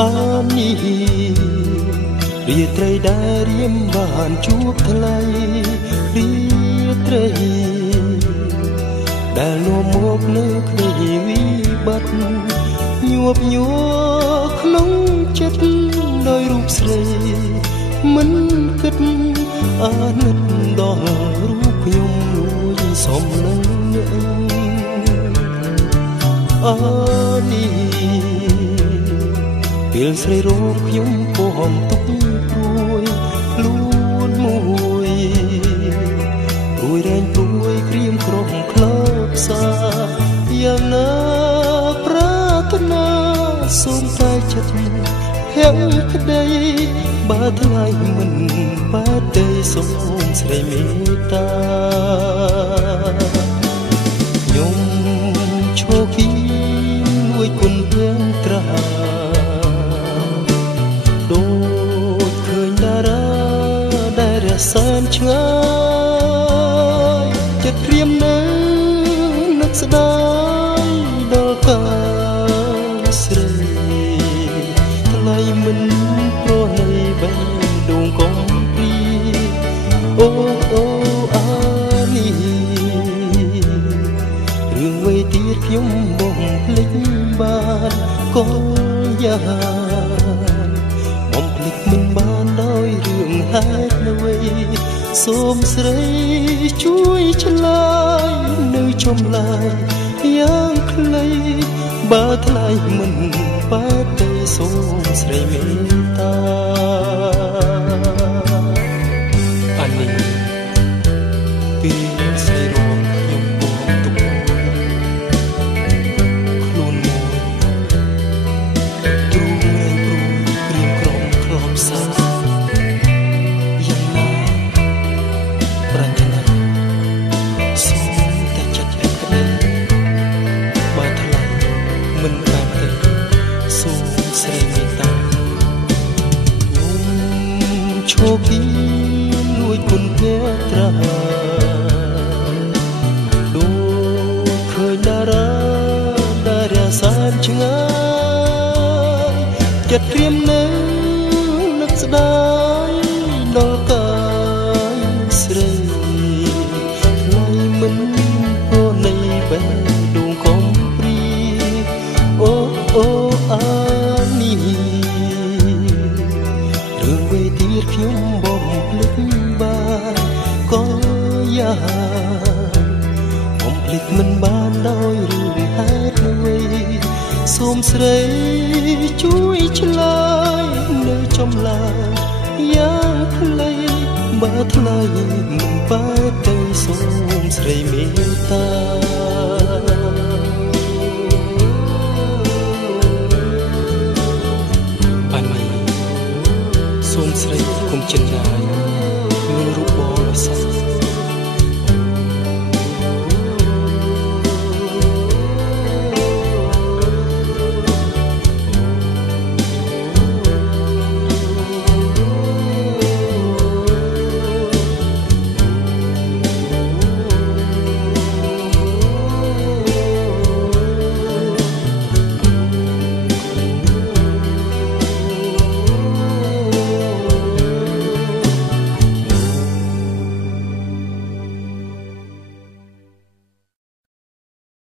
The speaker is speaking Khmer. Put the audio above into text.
អានីរាត្រីដែលរៀមបានជួបថ្លៃរាត្រីដែលនាំមកនៅក្តីវិបត្តិញាប់ញ័រក្នុងចិត្តដោយរូបស្រីមិនគិតអាណិតដល់រូបខ្ញុំលួយសំនឹងអ្នកអានីពេលស្រីរងខ្ញុំពំទុកព្រួយខ្លួនមួយព្រួយរែងព្រួយក្រៀមក្រំខ្លោបសាយ៉ាងណាប្រាថ្នាសូមតែចិត្តភ័ក្រក្តីបើថ្លៃមិនបាត់ទេសូមស្រីមេត្តាខ្ញុំឈោគីលួយគុណព្រាងត្រាដូចឃើញតារាដែលរសានឆ្ងាយចិត្តព្រាមនៅនឹកស្ដាយដល់កាស្រីថ្លៃមិនប្រណីបែដួងកំព្រីអូអានីរឿងអ្វីទៀតខ្ញុំបំភ្លេចបានក៏យ៉ាងបំភ្លេចមិនបានដោយរឿងហេតុអ្វីសូមស្រីជួយឆ្លើយនៅចម្លើយយ៉ាងខ្លីបើថ្លៃមិនបាត់ទេសូមស្រីមេត្តាអានីពេលស្រីរងខ្ញុំបងទុកខ្លួនមួយទ្រូងរែងព្រួយក្រៀមក្រំខ្លោបសាយ៉ាងណាប្រាថ្នាសូមតែចិត្តភក្តីបើថ្លៃមិនបានទេសូមស្រីមេត្តាខ្ញុំឈោគីលួយគុណភ័ត្រាដូចឃើញតារាដែលរសានឆ្ងាយចិត្តព្រាមនៅនឹកស្ដាយដល់កាយស្រីថ្លៃមិនប្រណីបែដួងកំព្រីអូអានីរឿងអ្វីទៀតខ្ញុំបំភ្លេចបានក៏យ៉ាងបំភ្លេចមិនបានដោយរឿងហេតុអ្វីសូមស្រីជួយឆ្លើយនៅចម្លើយយ៉ាងខ្លីបើថ្លៃមិនបាត់ទេសូមស្រីមេត្តាអានីសូមស្រីគុំចិនណា